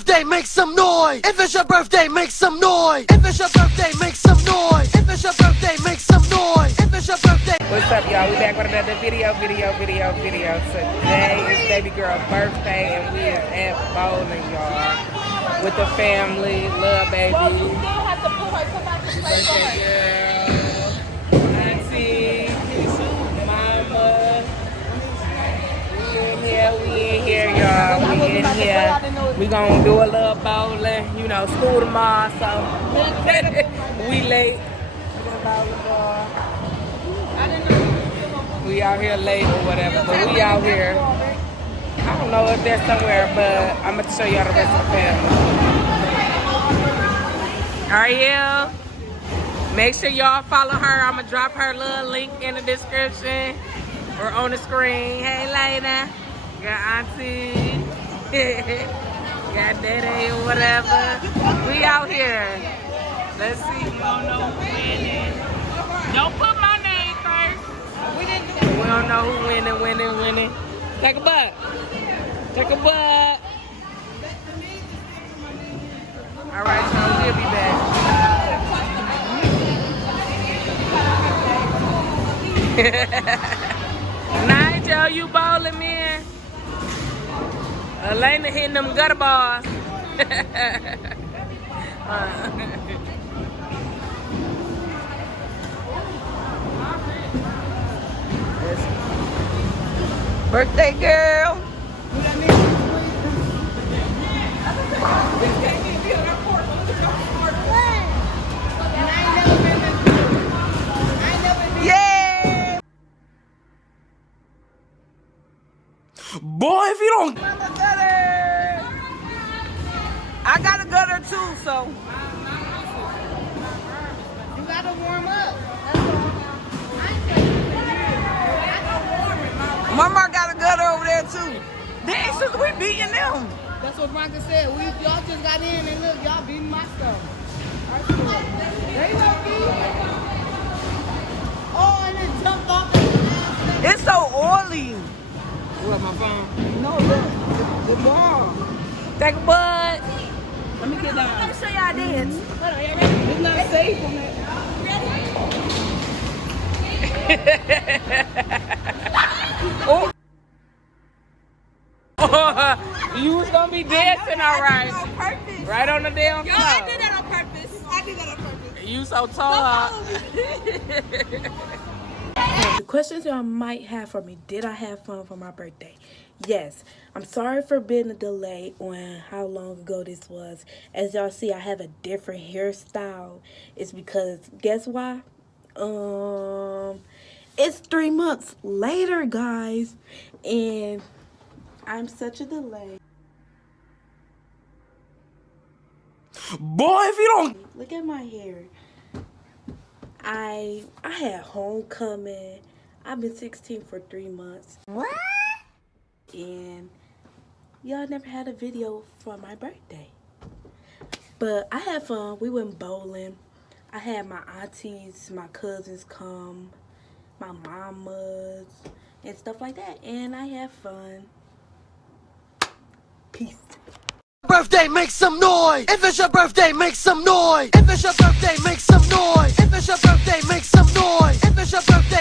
birthday, make some noise. If it's your birthday, make some noise. If it's your birthday, make some noise. If it's your birthday, make some noise. If it's your birthday. What's up, y'all? We back with another video. Today is baby girl's birthday, and we is at bowling, y'all, with the family, love baby. Birthday girl, auntie, mama. We in here, y'all. We in here. We gonna do a little bowling. You know, school tomorrow, so we late. We out here late or whatever, but we out here. I don't know if they're somewhere, but I'm gonna show y'all the rest of the family. Ariel, make sure y'all follow her. I'm gonna drop her little link in the description or on the screen. Hey, Lena. Got auntie. Got daddy or whatever. We out here. Let's see. You don't know who winning. Don't put my name first. We don't know who winning. Take a butt. All right, y'all. We'll be back. Nigel, you bowling, man? Elena hitting them gutter balls. Birthday girl. Yeah. Boy, if you don't. I got a gutter too, so. You gotta warm up. Mama got a gutter over there too. Dang, sister, we beating them. That's what Bronca said. Y'all just got in and look, y'all beating my stuff. There you go, oh, and it jumped off the It's so oily. What, my phone? No, look. The ball. Take a bud. Let me get down. Let me show y'all dance. Hold on, you ready? It's not safe on that. Oh. You was gonna be dancing, all right. On purpose. Right on the damn floor. I did that on purpose. You so tall. The questions y'all might have for me: did I have fun for my birthday? Yes. I'm sorry for being a delay on how long ago this was. As y'all see, I have a different hairstyle. It's because, guess why? It's 3 months later, guys, and I'm such a delay. Boy, if you don't. Look at my hair. I had homecoming. I've been 16 for 3 months. What? And y'all never had a video for my birthday. But I had fun. We went bowling. I had my aunties, my cousins come, my mamas, and stuff like that. And I had fun. Peace. Birthday, make some noise. If it's your birthday, make some noise. If it's your birthday, make some noise. If it's your birthday, make some noise. If it's your birthday.